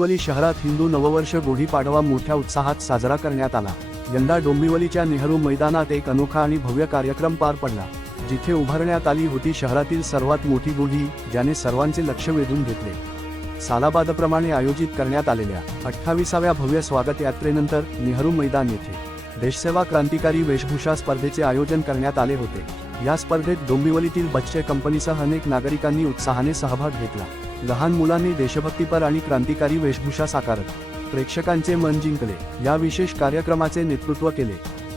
डोंबिवली शहरात हिंदू नववर्ष गुढीपाडवा मोठ्या उत्साहात साजरा करण्यात आला। यंदा डोंबिवलीच्या नेहरू मैदानात एक अनोखा आणि भव्य कार्यक्रम पार पडला, जिथे उभारण्यात आली होती शहरातील सर्वात मोठी गुढी, ज्याने सर्वांचे लक्ष वेधून घेतले। सालाबादप्रमाणे आयोजित करण्यात आलेल्या 28व्या भव्य स्वागत यात्रेनंतर नेहरू मैदान येथे देशसेवा क्रांतिकारी वेशभूषा स्पर्धेचे आयोजन करण्यात आले होते। या स्पर्धेत डोंबिवलीतील बच्चे कंपनीसह अनेक नागरिकांनी उत्साहाने सहभाग घेतला। लहान मुलांनी देशभक्तीपर आणि क्रांतिकारी वेशभूषा साकारत प्रेक्षकांचे मन जिंकले। या विशेष कार्यक्रमाचे नेतृत्व केले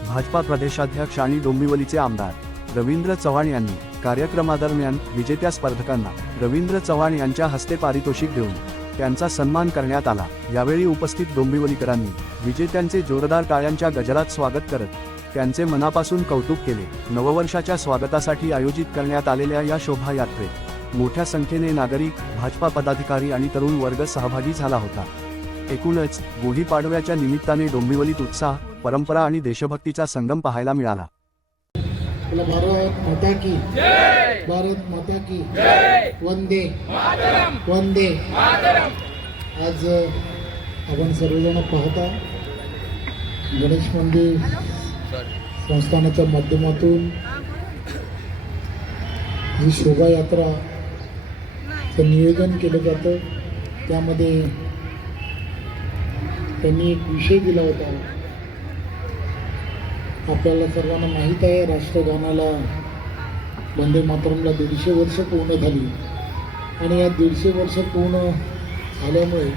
भाजपा प्रदेशाध्यक्ष आणि डोंबिवलीचे आमदार रवींद्र चव्हाण यांनी। कार्यक्रमादरम्यान विजेत्या स्पर्धकांना रवींद्र चव्हाण यांच्या हस्ते पारितोषिक देऊन त्यांचा सन्मान करण्यात आला। यावेळी उपस्थित डोंबिवलीकरांनी विजेत्यांचे जोरदार टाळ्यांच्या गजरात स्वागत करत त्यांचे मनापासून कौतुक केले। नववर्षाच्या स्वागतासाठी आयोजित करण्यात आलेल्या या शोभायात्रेत मोठ्या संख्येने नागरिक, भाजपा पदाधिकारी आणि तरुण वर्ग सहभागी झाला होता। एकूणच गुढीपाडव्याच्या निमित्ताने डोंबिवलीत उत्साह, परंपरा आणि देशभक्तीचा संगम पाहायला मिळाला। भारत माता की जय, भारत माता की जय, वंदे मातरम, वंदे मातरम। आज आपण सर्वजण पाहता गणेश मंदिर संस्थानाच्या माध्यमातून जी शोभायात्राचं नियोजन केलं जातं, त्यामध्ये त्यांनी एक विषय दिला होता। आपल्याला सर्वांना माहीत आहे, राष्ट्रगानाला वंदे मातरमला 150 वर्ष पूर्ण झाली आणि या 150 वर्ष पूर्ण झाल्यामुळे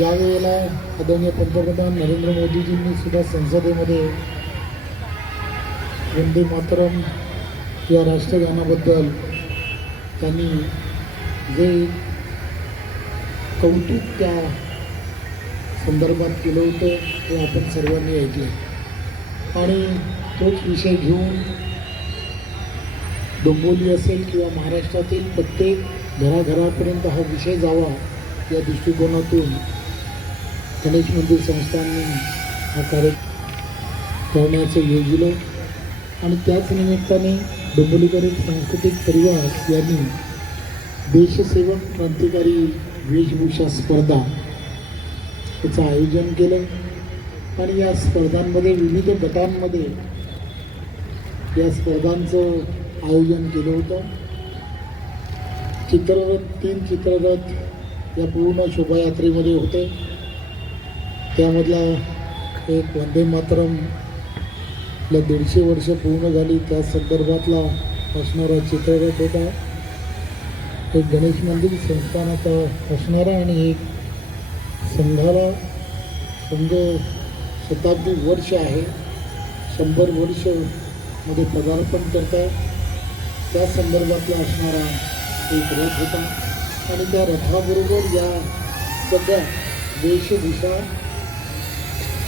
यावेळेला आदरणीय पंतप्रधान नरेंद्र मोदीजींनी सुद्धा संसदेमध्ये वंदे मातरम या राष्ट्रगानाबद्दल त्यांनी जे कौतुक त्या संदर्भात केलं होतं ते आपण सर्वांनी ऐकले आणि तोच विषय घेऊन डोंबिवली असेल किंवा महाराष्ट्रातील प्रत्येक घराघरापर्यंत हा विषय जावा या दृष्टिकोनातून गणेश मंदिर संस्थांनी हा कार्य करण्याचं योजलं आणि त्याच निमित्ताने डोंबिवलीकर एक सांस्कृतिक परिवार यांनी देशसेवक क्रांतिकारी वेशभूषा स्पर्धा याचं आयोजन केलं आणि या स्पर्धांमध्ये विविध गटांमध्ये या स्पर्धांचं आयोजन केलं होतं। चित्ररथ 3 चित्ररथ या पूर्ण शोभायात्रेमध्ये होते। त्यामधला एक वंदे मातरमला 150 वर्ष पूर्ण झाली त्या संदर्भातला असणारा चित्ररथ होता, एक गणेश मंदिर संस्थानाचा असणारा आणि एक संघाला संघ शताब्दी वर्ष आहे, 100 वर्ष मध्ये पदार्पण करतात त्या संदर्भातला असणारा एक रथ होता आणि त्या रथाबरोबर या सगळ्या वेशभूषा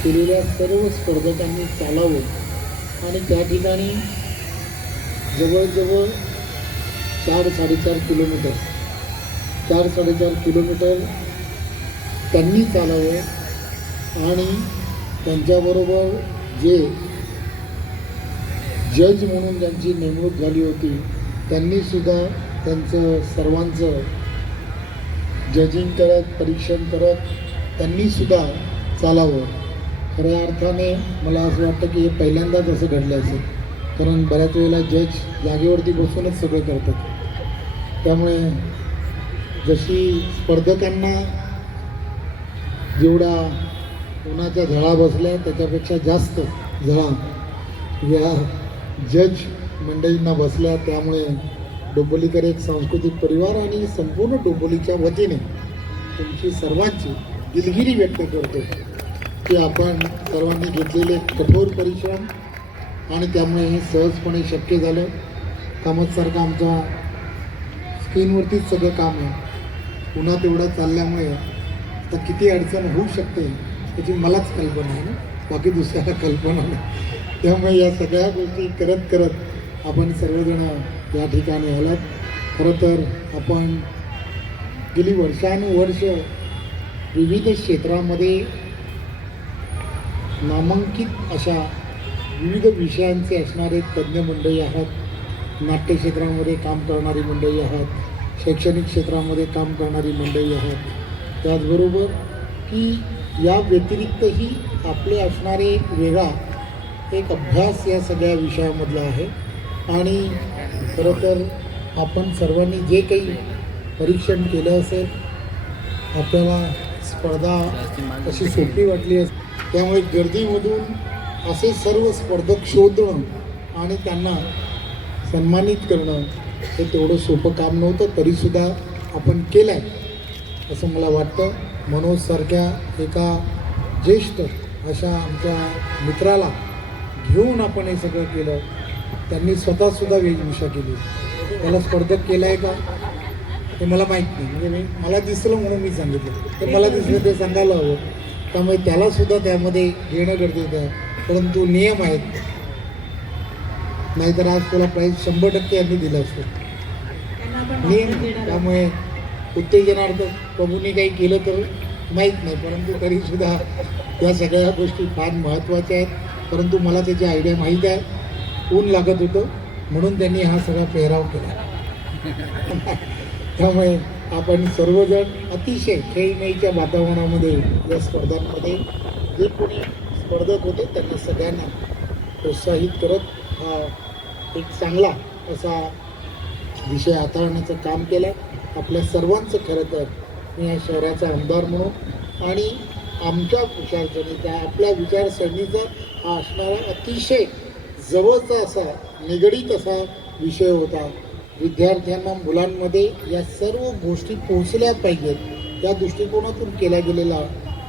केलेल्या सर्व स्पर्धकांनी चालावं आणि त्या ठिकाणी जवळजवळ 4-4.5 किलोमीटर 4-4.5 किलोमीटर त्यांनी चालावं आणि त्यांच्याबरोबर जे जज म्हणून ज्यांची नेमणूक झाली होती त्यांनीसुद्धा त्यांचं सर्वांचं जजिंग करत, परीक्षण करत त्यांनीसुद्धा चालावं। खऱ्या अर्थाने मला असं वाटतं की हे पहिल्यांदाच असं घडलं असेल, कारण बऱ्याच वेळेला जज जागेवरती बसूनच सगळं करतात। त्यामुळे जशी स्पर्धकांना जेवढा उन्हाच्या झळा बसल्या त्याच्यापेक्षा जास्त झळा या जज मंडळींना बसल्या। त्यामुळे डोंबिवलीकर एक सांस्कृतिक परिवार आणि संपूर्ण डोंबिवलीच्या वतीने तुमची सर्वांची दिलगिरी व्यक्त करतो की आपण सर्वांनी घेतलेले कठोर परिश्रम आणि त्यामुळे हे सहजपणे शक्य झालं। कामतसारखं आमच्या स्क्रीनवरतीच सगळं काम आहे, उन्हात एवढं चालल्यामुळे आता किती अडचण होऊ शकते त्याची मलाच कल्पना आहे ना, बाकी दुसऱ्याला कल्पना नाही। त्यामुळे या सगळ्या गोष्टी करत करत आपण सर्वजण या ठिकाणी आलात। खरं तर आपण गेली वर्षानुवर्ष विविध क्षेत्रामध्ये नामांकित अशा विविध विषयांचे असणारे तज्ज्ञ मंडळी आहात, नाट्य क्षेत्रामध्ये काम करणारी मंडळी आहात, शैक्षणिक क्षेत्रामध्ये काम करणारी मंडळी आहात त्याचबरोबर की या व्यतिरिक्तही आपले असणारे एक वेगळा एक अभ्यास या सगळ्या विषयामधला आहे. आणि खरं तर आपण सर्वांनी जे काही परीक्षण केलं असेल आपल्याला स्पर्धा अशी सोपी वाटली असेल. त्यामुळे गर्दीमधून असे सर्व स्पर्धक शोधणं आणि त्यांना सन्मानित करणं हे तेवढं सोपं काम नव्हतं, तरीसुद्धा आपण केलं आहे असं मला वाटतं. मनोजसारख्या एका ज्येष्ठ अशा आमच्या मित्राला घेऊन आपण हे सगळं केलं. त्यांनी स्वतःसुद्धा वेशभूषा केली. त्याला स्पर्धक केलं आहे का ते मला माहीत नाही, म्हणजे मला दिसलं म्हणून मी सांगितलं, तर मला दिसलं ते सांगायला हवं. त्यामुळे त्यालासुद्धा त्यामध्ये घेणं गरजेचं आहे. परंतु नियम आहेत, नाहीतर आज त्याला प्राईज 100% यांनी दिलं असतं नियम. त्यामुळे उत्तेजनार्थ प्रभूंनी काही केलं तर माहीत नाही, परंतु तरीसुद्धा या सगळ्या गोष्टी फार महत्त्वाच्या आहेत. परंतु मला त्याची आयडिया माहीत आहे. ऊन लागत होतं म्हणून त्यांनी हा सगळा पेहराव केला. त्यामुळे आपण सर्वजण अतिशय खेळीमेळीच्या वातावरणामध्ये या स्पर्धांमध्ये जे कोणी स्पर्धक होते त्यांना सगळ्यांना प्रोत्साहित करत हा एक चांगला असा विषय हाताळण्याचं काम केलं. आपल्या सर्वांचं खरं तर मी या शहराचा आमदार म्हणून आणि आमच्या विचारसरणीचा आपल्या विचारसरणीचा हा असणारा अतिशय जवळचा असा निगडीत असा विषय होता. विद्यार्थ्यांना मुलांमध्ये या सर्व गोष्टी पोहोचल्या पाहिजेत या दृष्टिकोनातून केला गेलेला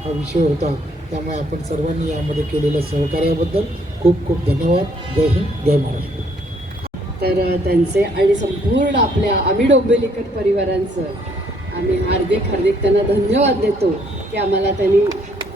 हा विषय होता. त्यामुळे आपण सर्वांनी यामध्ये केलेल्या सहकार्याबद्दल खूप खूप धन्यवाद. जय हिंद, जय महाराष्ट्र. तर त्यांचे आणि संपूर्ण आपल्या आम्ही डोंबिवलीकर परिवारांचं आम्ही हार्दिक हार्दिक त्यांना धन्यवाद देतो की आम्हाला त्यांनी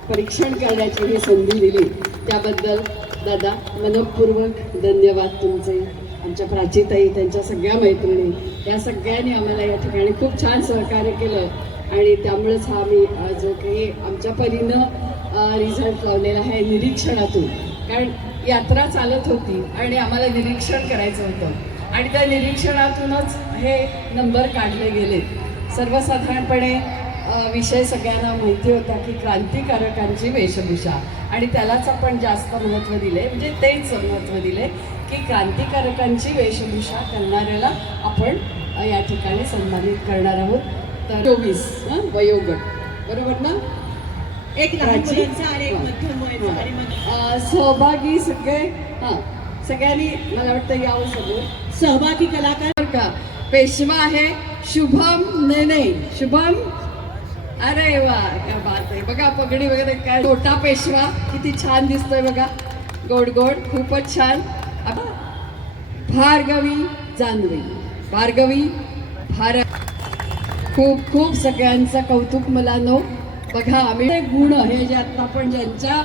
परीक्षण करण्याची ही संधी दिली. त्याबद्दल दादा मनपूर्वक धन्यवाद तुमचे. आमच्या प्राचीताई, त्यांच्या सगळ्या मैत्रिणी, या सगळ्यांनी आम्हाला या ठिकाणी खूप छान सहकार्य केलं आणि त्यामुळेच हा मी जो काही आमच्या परीनं रिझल्ट लावलेला आहे निरीक्षणातून. कारण यात्रा चालत होती आणि आम्हाला निरीक्षण करायचं होतं आणि त्या निरीक्षणातूनच हे नंबर काढले गेले. सर्वसाधारणपणे विषय सगळ्यांना माहिती होता की क्रांतिकारकांची वेशभूषा आणि त्यालाच आपण जास्त महत्त्व दिले, म्हणजे तेच महत्त्व दिले की क्रांतिकारकांची वेशभूषा करणाऱ्याला आपण या ठिकाणी सन्मानित करणार आहोत. तर 24 वयोगट बरोबर ना, एक लहानचा आणि एक मध्यम वयाचा आणि सहभागी सगळे सगळ्यांनी मला वाटतं यावं समोर. सहभागी कलाकार का पेशवा आहे शुभम नेने. शुभम, अरे वा क्या बात आहे. बघा पगडी वगैरे काय, छोटा पेशवा किती छान दिसतोय बघा, गोड गोड, खूपच छान. भार्गवी जानवे, भार्गवी भारत, खूप खूप सगळ्यांचं कौतुक मुलांनो. बघा आम्ही गुण हे जे आता आपण ज्यांच्या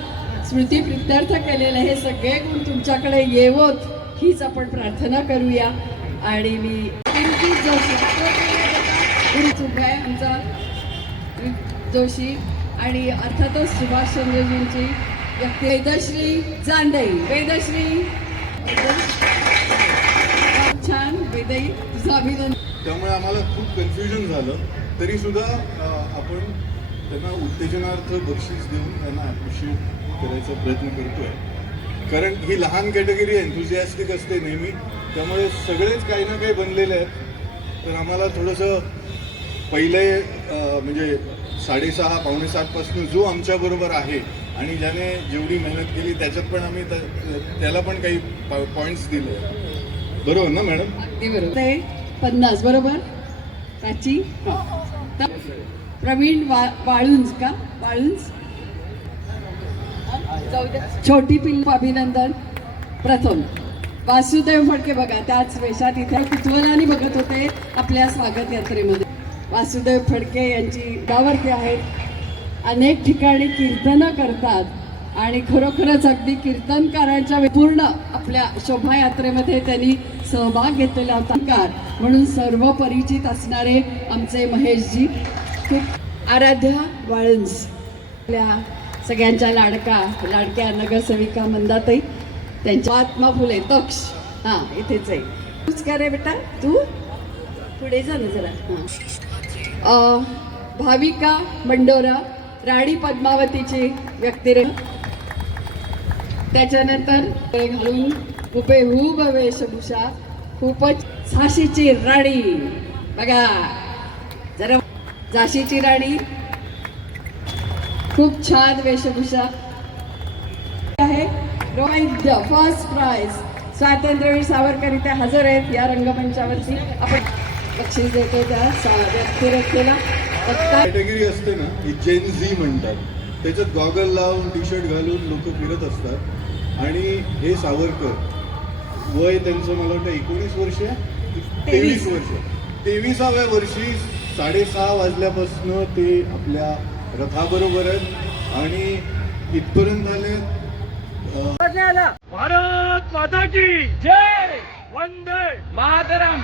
स्मृती प्रित्यर्थ केलेले हे सगळे गुण तुमच्याकडे येवोत हीच आपण प्रार्थना करूया. आणि मी आमचा जोशी आणि अर्थातच सुभाषचंद्रजींची व्यक्ती वेदश्री जांदई. वेदश्री छान. वेदई तुझं अभिनंदन. त्यामुळे आम्हाला खूप कन्फ्युजन झालं, तरीसुद्धा आपण त्यांना उत्तेजनार्थ बक्षीस देऊन त्यांना ॲप्रिशिएट करायचा प्रयत्न करतोय. कारण ही लहान कॅटेगरी एन्थुझियास्टिक असते नेहमी, त्यामुळे सगळेच काही ना काही बनलेले आहेत. तर आम्हाला थोडंसं पहिले म्हणजे 6:30 पावणे 7 पासून जो आमच्याबरोबर आहे आणि ज्याने जेवढी मेहनत केली त्याच्यात पण आम्ही त्याला पण काही पॉईंट्स दिले. बरोबर ना मॅडम? अगदी बरोबर. 50 बरोबर. प्राची, प्रवीण वाळुंज का, वाळुंज, छोटी पिल्लू अभिनंदन. प्रथम वासुदेव फडके बघा त्याच वेशात इथे कुतूहलाने बघत होते आपल्या स्वागत यात्रेमध्ये. वासुदेव फडके यांची गावरती आहेत, अनेक ठिकाणी कीर्तनं करतात आणि खरोखरच अगदी कीर्तनकारांच्या पूर्ण आपल्या शोभायात्रेमध्ये त्यांनी सहभाग घेतलेला होता. म्हणून सर्व परिचित असणारे आमचे महेशजी. खूप आराध्या वाळुंज, आपल्या सगळ्यांच्या लाडक्या नगरसेविका मंदाताई, त्यांच्या महात्मा फुले तक्ष. हां इथेच आहे. तूच का रे बेटा, तू पुढे जा ना जरा. हां भाविका बंडोरा, राणी पद्मावतीची व्यक्तिरेखा, त्याच्यानंतर ते घालून हुबेहूब वेशभूषा, खूपच झाशीची राणी बघा, जरा झाशीची राणी खूप छान वेशभूषा आहे. फर्स्ट प्राइज स्वातंत्र्यवीर सावरकर इथे हजर आहेत या रंगमंचावरती. आपण बक्षीस देतो त्या व्यक्तिरेखेला. कॅटेगरी असते ना, ही जेन झी म्हणतात. त्याच्यात गॉगल लावून टी शर्ट घालून लोक फिरत असतात. आणि हे सावरकर, वय त्यांचं मला वाटतं 19 वर्ष, 23 वर्ष. 23व्या वर्षी 6:30 वाजल्यापासून ते आपल्या रथाबरोबर आहेत आणि इथपर्यंत आले. भारत माता की जय, वंदे मातरम.